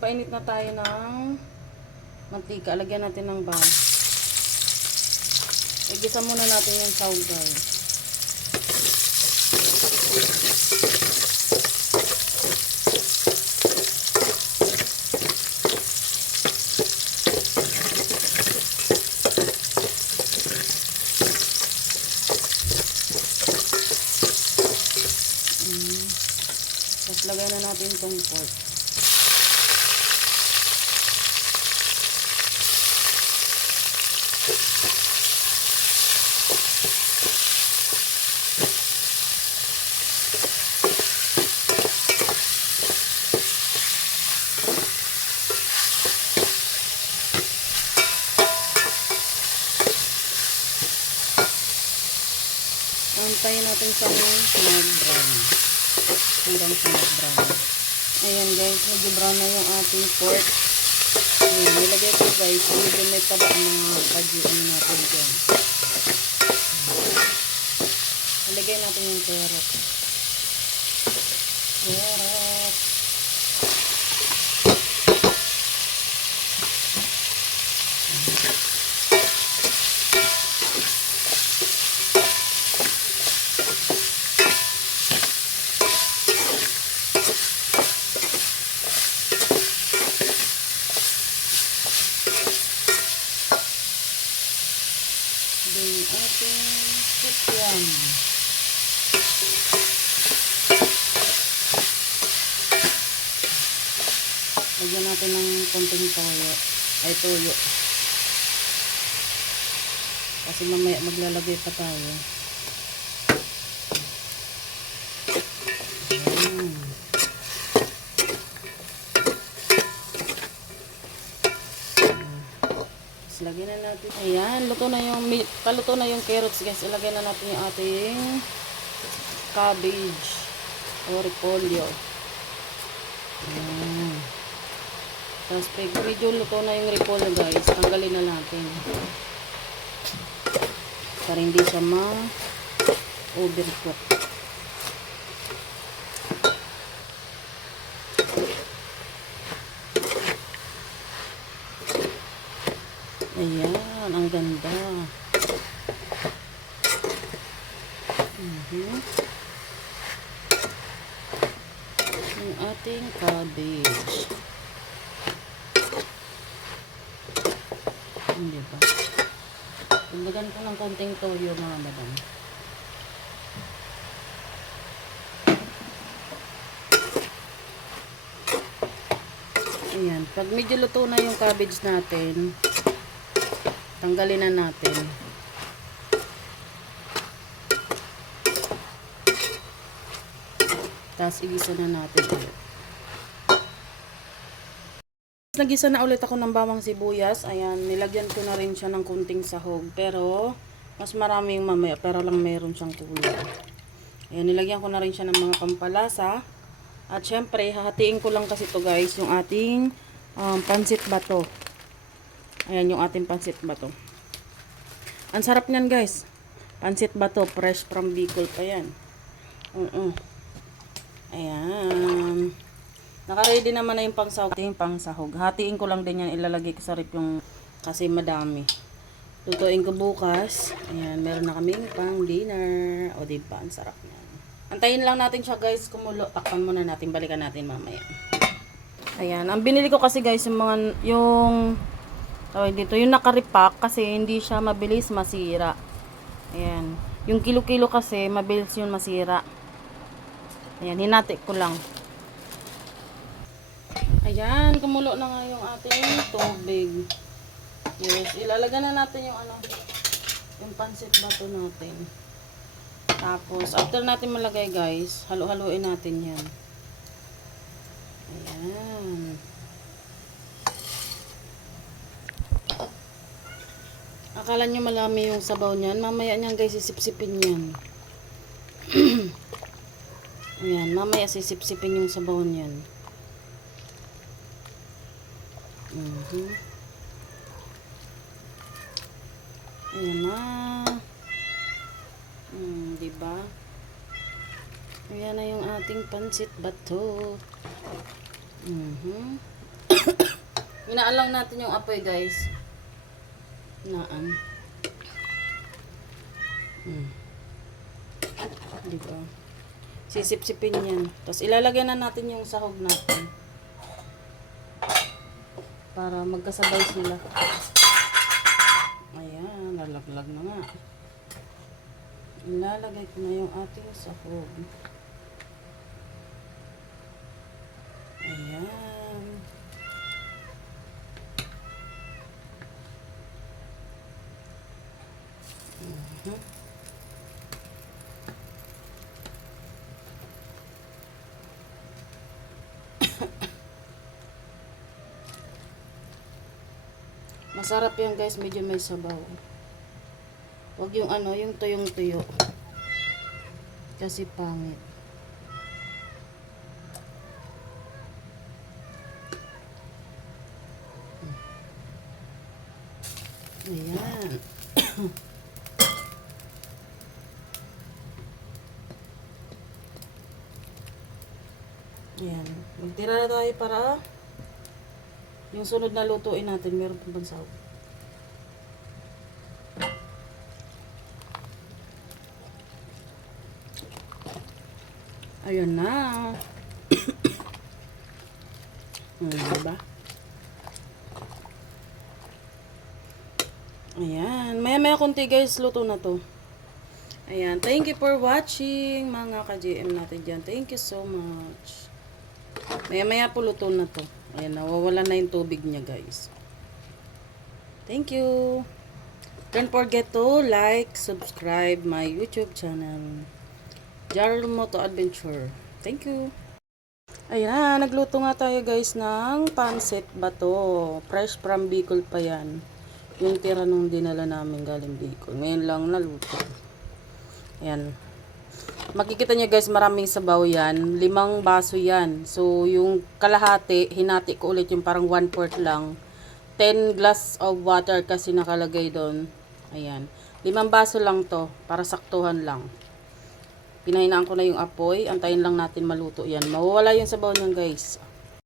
nagpainit na tayo ng mantika. Lagyan natin ng bawang. Igisa muna natin yung sahog, guys. Tapos lagay na natin itong pork. Antayin natin siyang mag-brown. Hanggang sa mag-brown. Ayan guys, medyo brown na yung ating pork. Ayan, nilagay ko guys, medyo may taba ang mga kajian natin dyan. Nilagay natin yung carrot. Carrot. Yung ating sisyan. Lagyan natin ng konting toyo. Ay, toyo. Kasi mamaya maglalagay pa tayo. Lagyan na natin. Ayan, paluto na yung carrots guys. Ilagay na natin yung ating cabbage o repolyo. Ayan. Tapos pag medyo luto na yung repolyo guys, tanggalin na natin. Para hindi siya ma-overcook. Ayan, ang ganda. Yung ating cabbage. Hindi ba? Ilagyan ko ng konting toyo mga madam. Ayan, pag medyo luto na yung cabbage natin, tanggalin na natin. Tapos igisa na natin ulit. Nagisa na ulit ako ng bawang sibuyas. Ayan, nilagyan ko na rin siya ng kunting sahog. Pero, mas marami yung mamaya. Pero lang meron siyang kulay. Ayan, nilagyan ko na rin siya ng mga pampalasa. At syempre, hahatiin ko lang kasi to guys, yung ating pansit bato. Ayan yung ating pansit bato. Ang sarap niyan guys. Pansit bato, fresh from Bicol pa yan. Ayan. Naka-ready naman na yung pangsahog. Yung pangsahog. Hatiin ko lang din yan. Ilalagay ko sa rip yung kasi madami. Lutuin ko bukas. Ayan, meron na kaming pang dinner. O diba, ang sarap niyan. Antayin lang natin siya guys kumulo. Takpan muna natin. Balikan natin mamaya. Ayan. Ang binili ko kasi guys yung tawag dito, yung nakaripak kasi hindi siya mabilis masira. Ayan. Yung kilo-kilo kasi mabilis yun masira. Ayan, hinati ko lang. Ayan, kumulo na nga yung ating tubig. Yes, ilalagay na natin yung pansit bato natin. Tapos, after natin malagay guys, halu-haluin natin yan. Ayan. Akala nyo malami yung sabaw niyan. Mamaya niyan guys, sisipsipin yan. Ayan, mamaya sisipsipin yung sabaw niyan. Ayan na. Diba? Ayan na yung ating pansit bato. Inaan lang natin yung apoy, guys. Inaan. Diba? Sisip-sipin yan. Tapos ilalagyan na natin yung sahog natin. Para magkasabay sila. Ayan, nalaglag na nga. Ilalagay ko na yung ating sahog. Ayan. Masarap yan guys, medyo may sabaw. Huwag yung ano, yung tuyong-tuyo. Kasi pangit. Ayan. Ayan. Magtira na tayo para yung sunod na lutuin natin, meron pang bansaw. Ayun na. Diba? Ayan. Maya-maya konti guys, luto na to. Ayan. Thank you for watching mga ka-GM natin dyan. Thank you so much. Maya-maya po luto na to. Ayan, nawawala na yung tubig niya guys. Thank you. Don't forget to like, subscribe my YouTube channel. Jarl Moto Adventure. Thank you. Ayan, nagluto nga tayo guys ng pancit bato. Fresh from Bicol pa yan. Yung tira nung dinala namin galing Bicol. Ngayon lang naluto. Ayan. Makikita nyo guys, maraming sabaw yan. 5 baso yan. So, yung kalahati, hinati ko ulit yung parang 1/4 lang. 10 glass of water kasi nakalagay doon. Ayan. 5 baso lang to. Para saktuhan lang. Pinahinaan ko na yung apoy. Antayin lang natin maluto yan. Mawawala yung sabaw niyan guys.